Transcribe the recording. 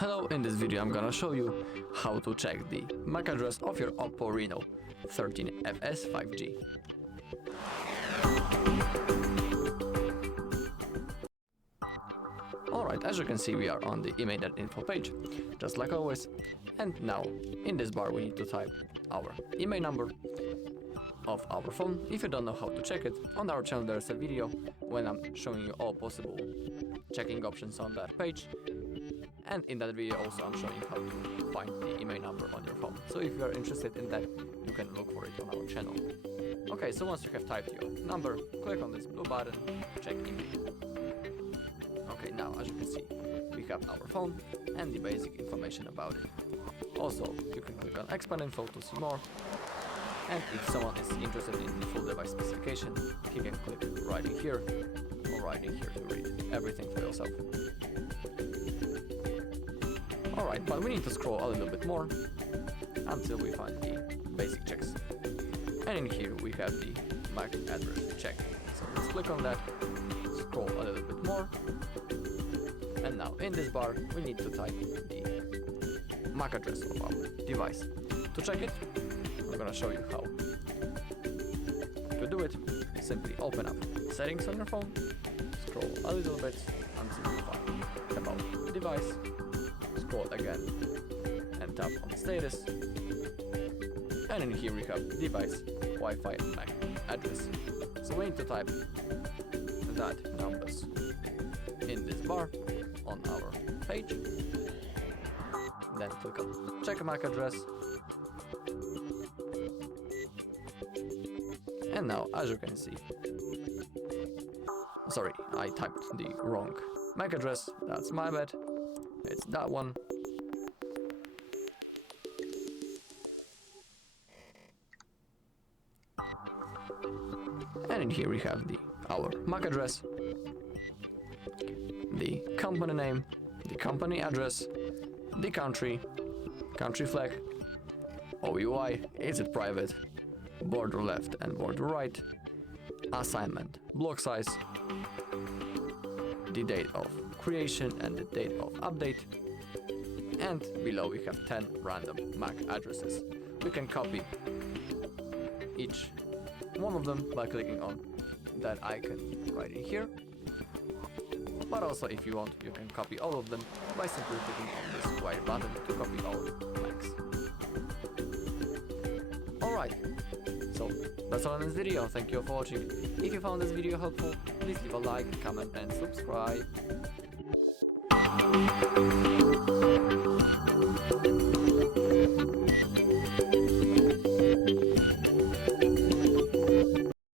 Hello, in this video I'm gonna show you how to check the MAC address of your OPPO Reno13 FS 5G. Alright, as you can see we are on the IMEI.info page, just like always, and now in this bar we need to type our IMEI number of our phone. If you don't know how to check it, on our channel there's a video when I'm showing you all possible checking options on that page. And in that video also I'm showing how to find the IMEI number on your phone. So if you are interested in that, you can look for it on our channel. Okay, so once you have typed your number, click on this blue button, check IMEI. Okay, now as you can see, we have our phone and the basic information about it. Also, you can click on Expand Info to see more. And if someone is interested in the full device specification, he can click right in here or right in here to read everything for yourself. Alright, but we need to scroll a little bit more until we find the basic checks. And in here we have the MAC address check. So let's click on that, scroll a little bit more, and now in this bar we need to type the MAC address of our device. To check it, I'm gonna show you how to do it. Simply open up settings on your phone, scroll a little bit until you find about device, scroll again and tap on status, and in here we have device Wi-Fi MAC address. So we need to type that numbers in this bar on our page, then click on check MAC address, and now as you can see, sorry, I typed the wrong MAC address, that's my bad. It's that one. And in here we have our MAC address, the company name, the company address, the country flag, OUI, is it private, border left and border right, assignment, block size, the date of creation and the date of update, and below we have 10 random MAC addresses. We can copy each one of them by clicking on that icon right in here, but also if you want you can copy all of them by simply clicking on this white button to copy all MACs. Alright, so that's all in this video. Thank you for watching. If you found this video helpful, please leave a like, comment and subscribe.